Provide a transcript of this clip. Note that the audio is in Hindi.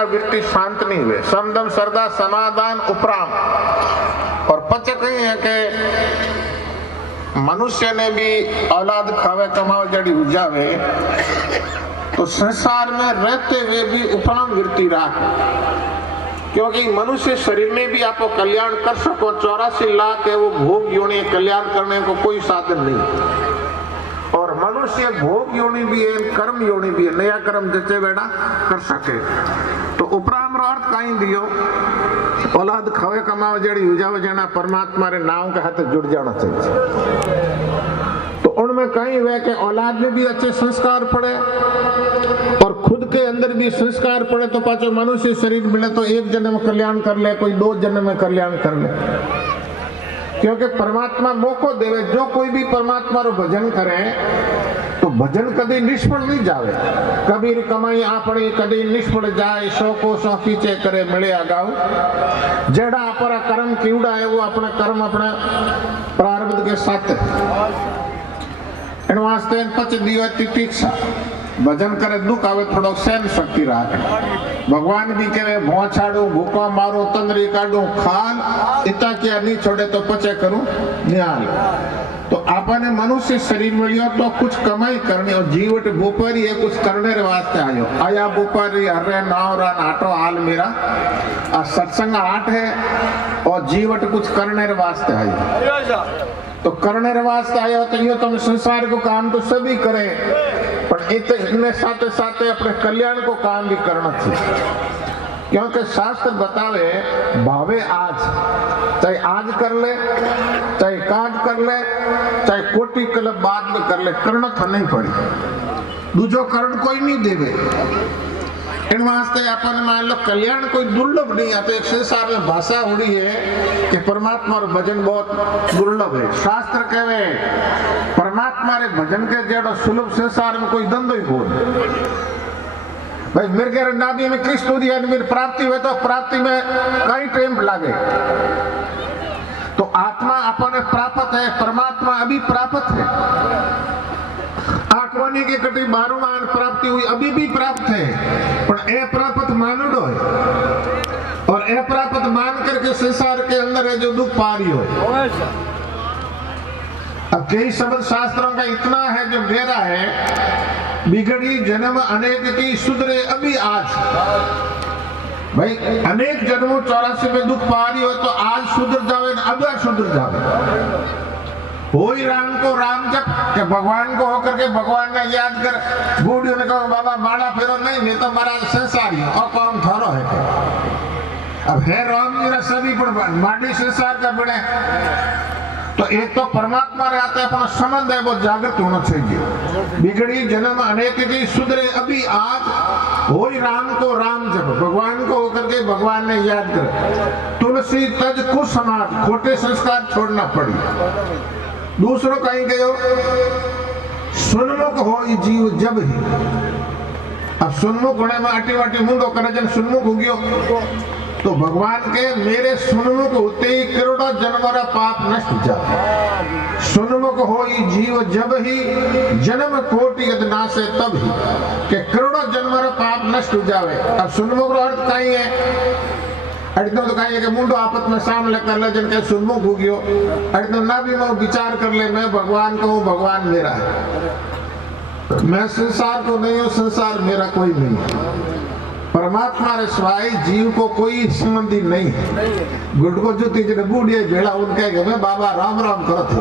का वृत्ति शांत नहीं हुए। समदम श्रद्धा समाधान उपराम। और पच कही है कि मनुष्य ने भी औलाद खावे कमावे जड़ी उजावे तो संसार में रहते हुए भी उपराम वृत्ति राख। क्योंकि मनुष्य शरीर में भी आपको कल्याण कर सको। 84 लाख है वो भोग योनि कल्याण करने को कोई साधन नहीं। और मनुष्य भोग योनि भी है, कर्म योनि भी है। नया कर्म जचे बेड़ा कर सके। तो उपराम रो अर्थ कहीं दियो औलाद खावे कमावे जड़ी उजावे जना परमात्मा रे नाम के हाथ जुड़ जाना चाहिए। तो उनमें कहीं हुए कि औलाद में भी अच्छे संस्कार पड़े और खुद के अंदर भी संस्कार पड़े तो पाचो मनुष्य शरीर मिले तो एक जन्म में कल्याण कर ले, कोई 2 जन्म में कल्याण कर ले। क्योंकि परमात्मा मौको देवे। जो कोई भी परमात्मा रो भजन करे तो भजन कभी निष्फल नहीं जावे। कबीर कमाई आपणी कभी निष्फल जाए। सौ को सौ पीछे करे मिले आगाऊ। जेड़ा अपना कर्म कीड़ा है वो अपना कर्म अपने प्रारब्ध के साथ इन वास्ते पच दियो तितिक्षा। भजन करे दुख आवे थोड़ो सहन शक्ति राखे। भगवान भी कहे भों छाड़ू भूखा मारू तंद्री काढू खाल इता क्या नहीं छोड़े तो पचे करूं न्याल। तो आपने मनुष्य शरीर मिलियो तो कुछ कमाई करनी और जीवट बोपरी है कुछ करने रे वास्ते आयो। आया बोपरी हरे नाव रा नाटो हाल मेरा आ सत्संग 8 है और जीवट कुछ करने रे वास्ते आयो। तो करने रे वास्ते आयो तो यो तुम संसार को काम तो सभी करे पर इतने साथ साथ अपने कल्याण को काम भी करना चाहिए। क्योंकि शास्त्र बतावे भावे आज, चाहे आज कर ले चाहे काज कर ले चाहे कोटि कल्प बाद में कर ले, करना तो नहीं पड़ी। दूजो करण कोई नहीं देवे। इन वास्ते अपन मान लो कल्याण कोई दुर्लभ नहीं आता। एक संसार में भाषा उड़ी है कि परमात्मा रो भजन बहुत दुर्लभ है। शास्त्र कहे परमात्मा रे भजन के जेड़ो सुलभ संसार में कोई धंधो ही बोल। भाई मेरे के नाभि में कृष्ण दिया मेरी प्राप्ति हुए तो प्राप्ति में कई टाइम लागे। तो आत्मा अपन प्राप्त है, परमात्मा अभी प्राप्त है। आठवानी के कटी 12वां प्राप्ति हुई अभी भी प्राप्त है पर ए प्राप्त मानुडो है और ए प्राप्त मान करके संसार के अंदर है जो दुख पा रही हो। अब कई शब्द शास्त्रों का इतना है जो गहरा है। बिगड़ी जन्म अनेक की सुधरे अभी आज। भाई अनेक जन्मों 84 में दुख पा रही हो तो आज सुधर जावे अब सुधर जावे। हो ही राम को राम जप के भगवान को होकर के भगवान ने याद कर। बूढ़ियों ने कहा बाबा माड़ा फेरो नहीं मैं तो मारा संसारी और कौन थारो है। अब है राम जी सभी पर माड़ी संसार का बड़े। तो एक तो परमात्मा रे आते अपना संबंध है वो जागृत होना चाहिए। बिगड़ी जन्म अनेक की सुधरे अभी आज। हो ही राम को राम जप भगवान को होकर के भगवान ने याद कर। तुलसी तज कुछ समाज खोटे संस्कार छोड़ना पड़ी। दूसरों कहीं गयो सुनमुख हो जीव जब ही। अब सुनमुख होने में अटी वाटी मुंडो करे जन सुनमुख हो गयो तो भगवान के मेरे सुनमुख होते ही करोड़ों जन्मों का पाप नष्ट जाता। सुनमुख हो जीव जब ही जन्म कोटि यदना से तब ही के करोड़ों जन्मों का पाप नष्ट हो जावे। अब सुनमुख का अर्थ कहीं है अड़ितम तो कहीं है कि मुंडो आपस में सामने कर ले जिनके सुनमुख हो गयो। अड़ितम ना भी मैं विचार कर ले मैं भगवान को हूँ भगवान मेरा है। मैं संसार को नहीं हूँ संसार मेरा कोई नहीं है। परमात्मा रे स्वाय जीव को कोई संबंधी नहीं है। गुड़ को जो तीज बूढ़िया भेड़ा उनके मैं बाबा राम राम करत है।